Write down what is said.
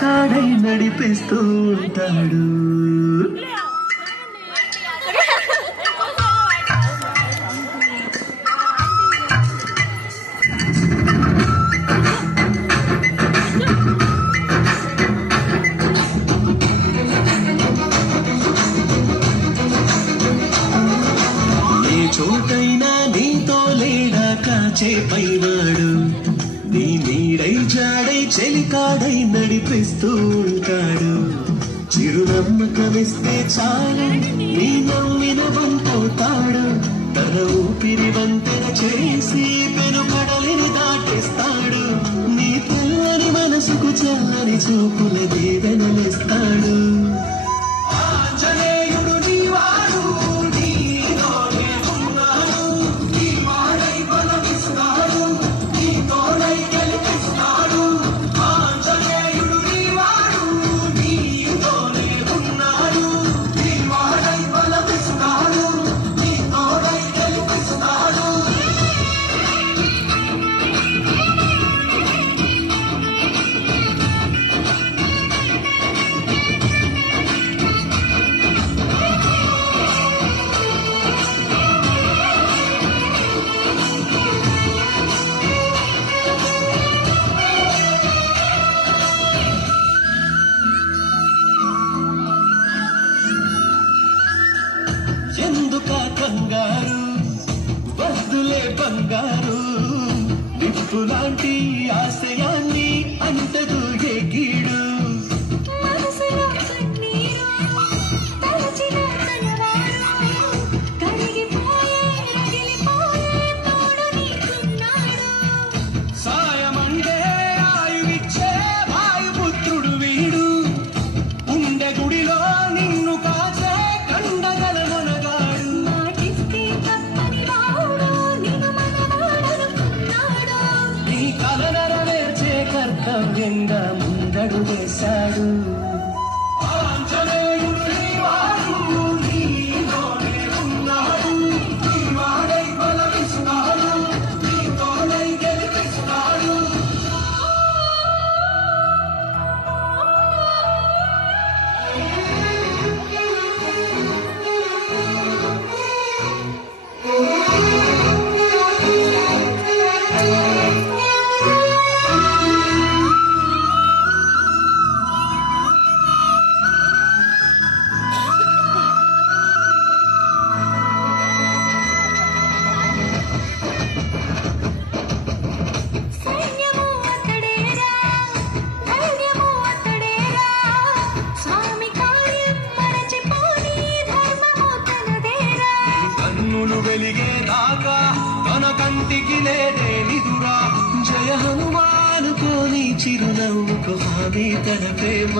కాడై నడిపిస్తూ ఉంటాడు. చోటైనా నీతో లేడా కాచే పైవాడు, నీ నీడై జాడై చెలికాడై నడిపిస్తూ ఉంటాడు. చిరునమ్మకమిస్తే చాలు నీ నమ్మిన వంపోతాడు. తన ఊపిరి వంతెన చేసి పెనుకడలిని దాటిస్తాడు. నీ తెల్లని మనసుకు చల్లని చూపుల దీవెనలిస్తాడు. ఎందుక కంగారు వద్దులే బంగారు, నిప్పు లాంటి ఆశయాన్ని అంతదు ఎగిడు. సాయమండే ఆయువిచ్చే వాయుపుత్రుడు వీడు, ఉండే గుడిలో నిన్ను కాచే కర్తవ్యంగా ముందడు వేశాడు. వెలిగే దాకా తన కంటికి లేదే నిదురా, జయ హనుమానుకోని చిరునవ్వుకు హామీ తన ప్రేమ.